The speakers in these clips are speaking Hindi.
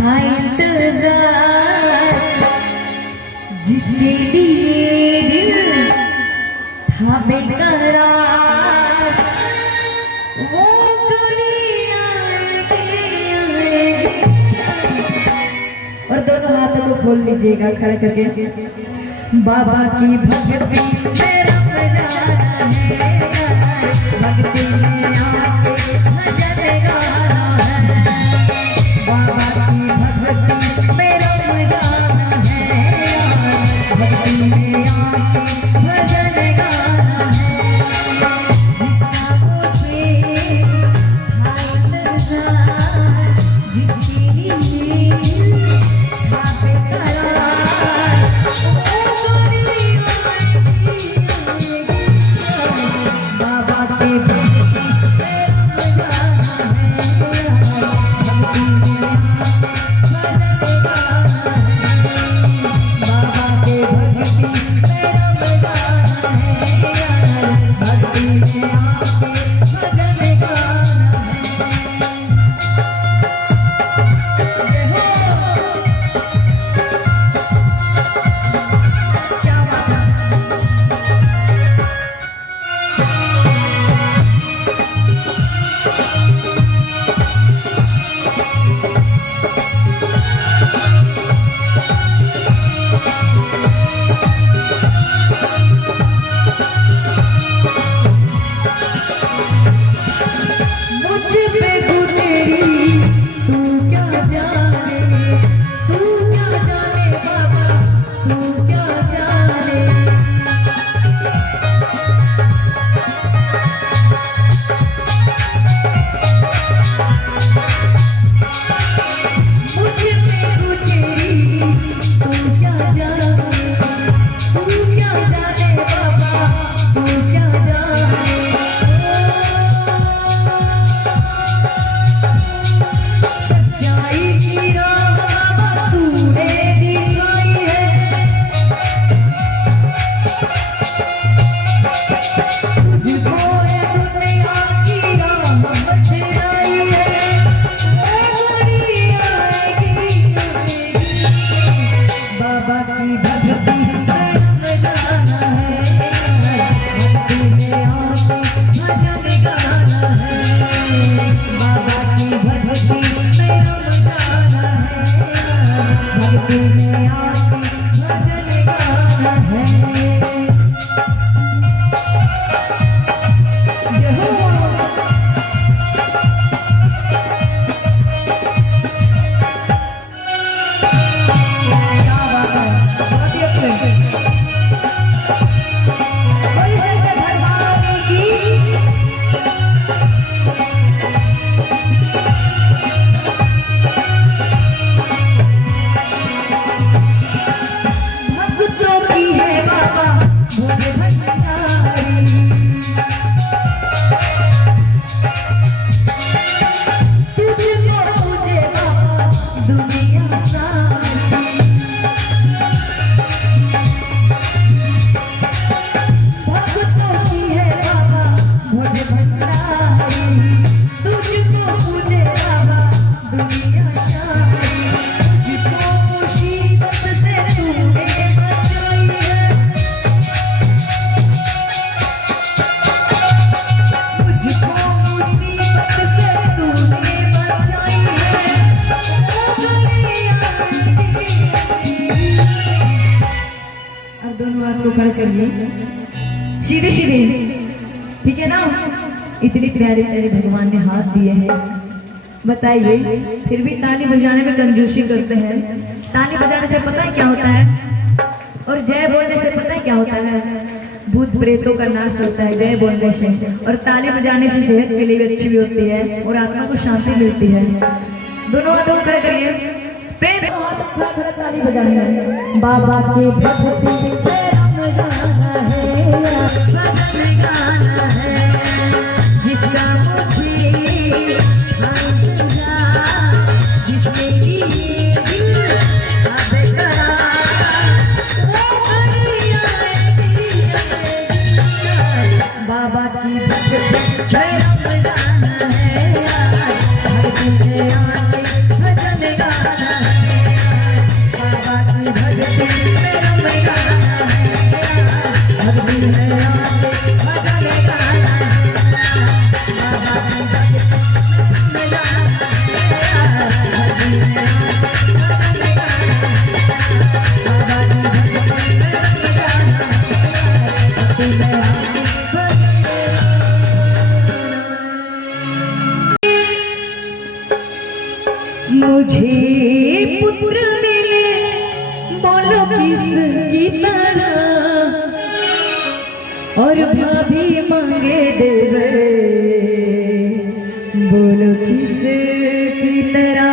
था इंतजार, जिसके लिए दिल था बेकरार, वो घड़ी आएगी। और दोनों हाथों को खोल लीजिएगा खड़ा करके। बाबा की भक्ति मेरा मजाना है, भक्ति में आके भजन गाना है। बाबा की भक्ति मेरा मजाना है, भक्ति में आके भजन गाना है। जिसका मुझे था इंतजार, जिसके लिए था बेकरार, बाबा के खड़े करिए सीधे सीधे, ठीक है ना। इतनी प्यारे प्यारे भगवान ने हाथ दिए हैं, बताइए फिर भी ताली बजाने में कंजूसी करते हैं। ताली बजाने से पता है क्या होता है, और जय बोलने से पता है क्या होता है, भूत प्रेतों का नाश होता है जय बोलने से। और ताली बजाने से सेहत के लिए भी अच्छी भी होती है और आत्मा को शांति मिलती है। दोनों हाथों खड़े करिए, प्रेम खड़ा ताली बजानी है। बाबा के भक्ति जिसका मुझे जिसके लिए बाबा की भक्ति है, भजन गाना मुझे पुत्र मिले बोलो किसकी तरह, और भाभी मांगे देवर बोलो किसकी तरह।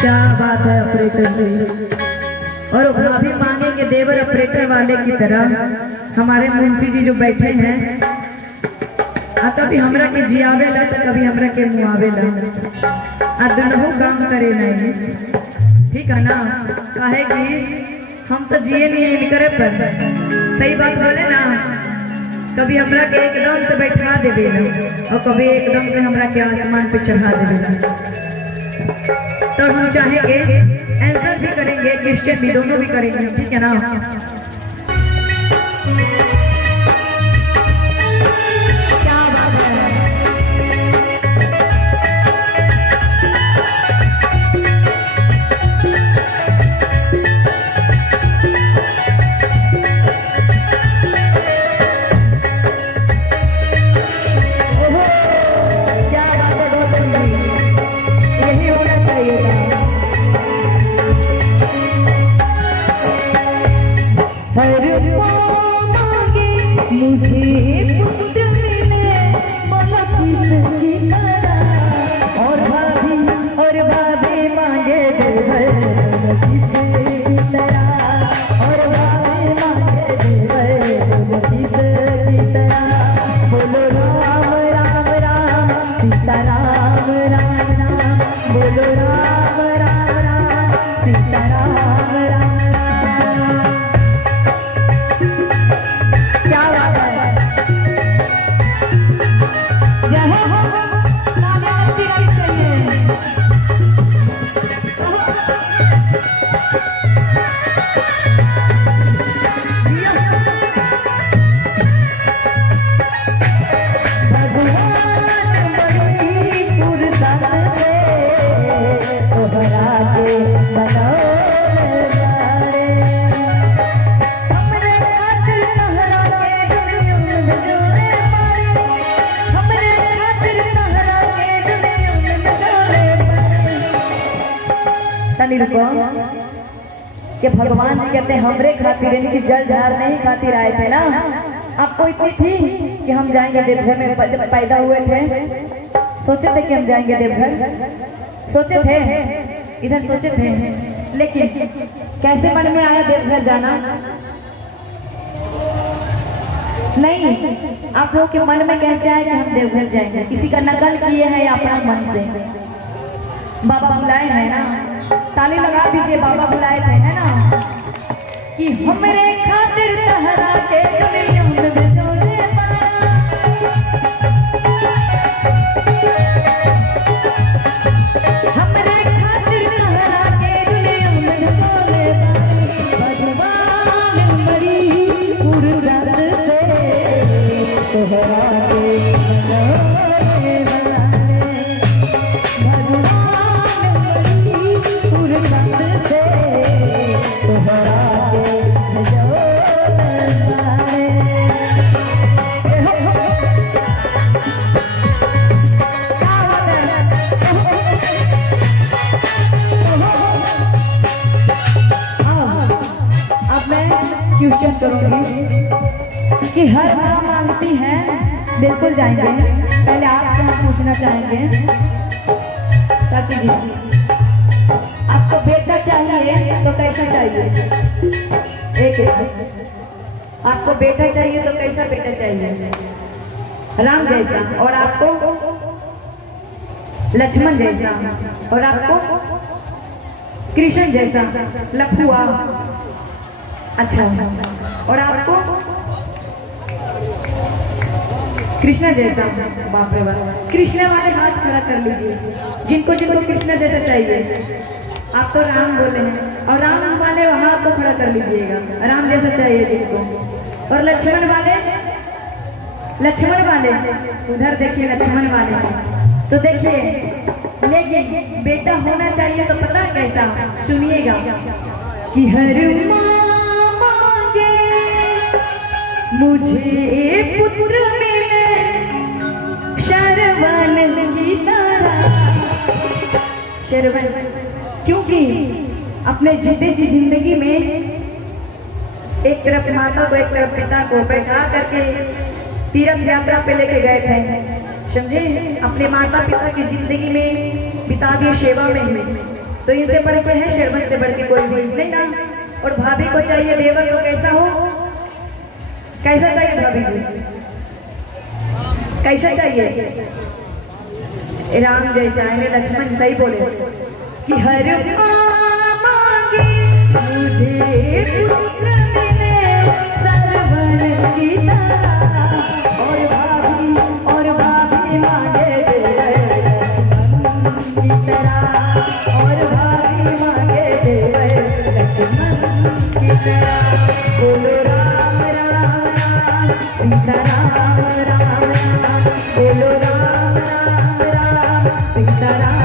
क्या बात है ऑपरेटर जी। और भाभी मांगेंगे देवर ऑपरेटर वाले की तरह। हमारे मुंशी जी जो बैठे हैं, कभी हमरा के जियावेला तो कभी हमरा के मुआवेला, दोनों काम करे नहीं, ठीक है ना। काहे कि हम तो जिए नहीं इनकरे पर, सही बात बोले ना। कभी हमरा के एकदम से बैठा देवे और कभी एकदम से हमरा के आसमान पे चढ़ा देवे। तो हम चाहेंगे आंसर भी करेंगे, क्वेश्चन भी, दोनों भी करेंगे, ठीक है ना। क्या बात है। मुझे पुत्र मिले बोलो किसकी तरह, और भाभी मांगे देवर बोलो किसकी तरह, और भाभी मांगे देवर बोलो किसकी तरह। बोलो राम राम राम सीता राम राम राम, बोलो राम राम राम सीता राम राम। कि भगवान जी कहते हैं हमरे खातिर, यानी कि जल झाड़ने ही खातिर आए थे ना। आपको इतनी थी कि हम जाएंगे देवघर में, जब पैदा हुए थे सोचे थे कि हम जाएंगे देवघर, सोचे थे, इधर सोचे थे, लेकिन कैसे मन में आया देवघर जाना? नहीं, आप लोगों के मन में कैसे आया कि हम देवघर जाएंगे? किसी का नकल किए हैं या अपना मन से? बाबा बुलाए हैं ना, ताली लगा दीजिए। बाबा बुलाए थे है ना कि हमरे खातिर तहरा के दुनिया में बिछोले पाया, हमरे खातिर तहरा के दुनिया में बिछोले पाया। भगवान मरी फुर्सत से तोहरा के बनाने वाले, क्वेश्चन करूंगी कि हर माँ मांगती है, बिल्कुल जाएंगे। पहले आपसे हम पूछना चाहेंगे, चाची जी आपको बेटा चाहिए तो कैसा चाहिए? एक आपको बेटा चाहिए तो कैसा बेटा चाहिए? राम जैसा, और आपको लक्ष्मण जैसा, और आपको कृष्ण जैसा लखुआ, अच्छा, और आपको कृष्ण जैसा। बाप रे बाप, कृष्ण वाले हाथ खड़ा कर लीजिए जिनको जिनको कृष्ण जैसा चाहिए। आप तो राम बोले हैं, और राम वाले वहां आपको खड़ा कर लीजिएगा, राम जैसा चाहिए जिनको। और लक्ष्मण वाले उधर देखिए, लक्ष्मण वाले तो देखिए। लेकिन बेटा होना चाहिए तो पता कैसा, सुनिएगा कि हर मुझे पुत्र मिले शरवण की तरह, श्रवण, क्योंकि अपने जीते जी जिंदगी में एक तरफ माता को एक तरफ पिता को बैठा करके तीर्थ यात्रा पे लेके गए थे, समझे। अपने माता पिता की जिंदगी में बिता दिए सेवा में ही, तो इनसे बढ़ के है श्रवण से बढ़ के कोई भी नहीं ना। और भाभी को चाहिए देवर तो कैसा हो, कैसा चाहिए भाभी जी, कैसा चाहिए, राम जैसा है। लक्ष्मण सही बोले कि हर मांगे मुझे पुत्र मिले सरवन की तरह, और भाभी मांगे लक्ष्मण की तरह, और भाभी मांगे लक्ष्मण की तरह। बोलो राम राम राम सीता राम राम राम, बोलो राम राम राम सीता राम।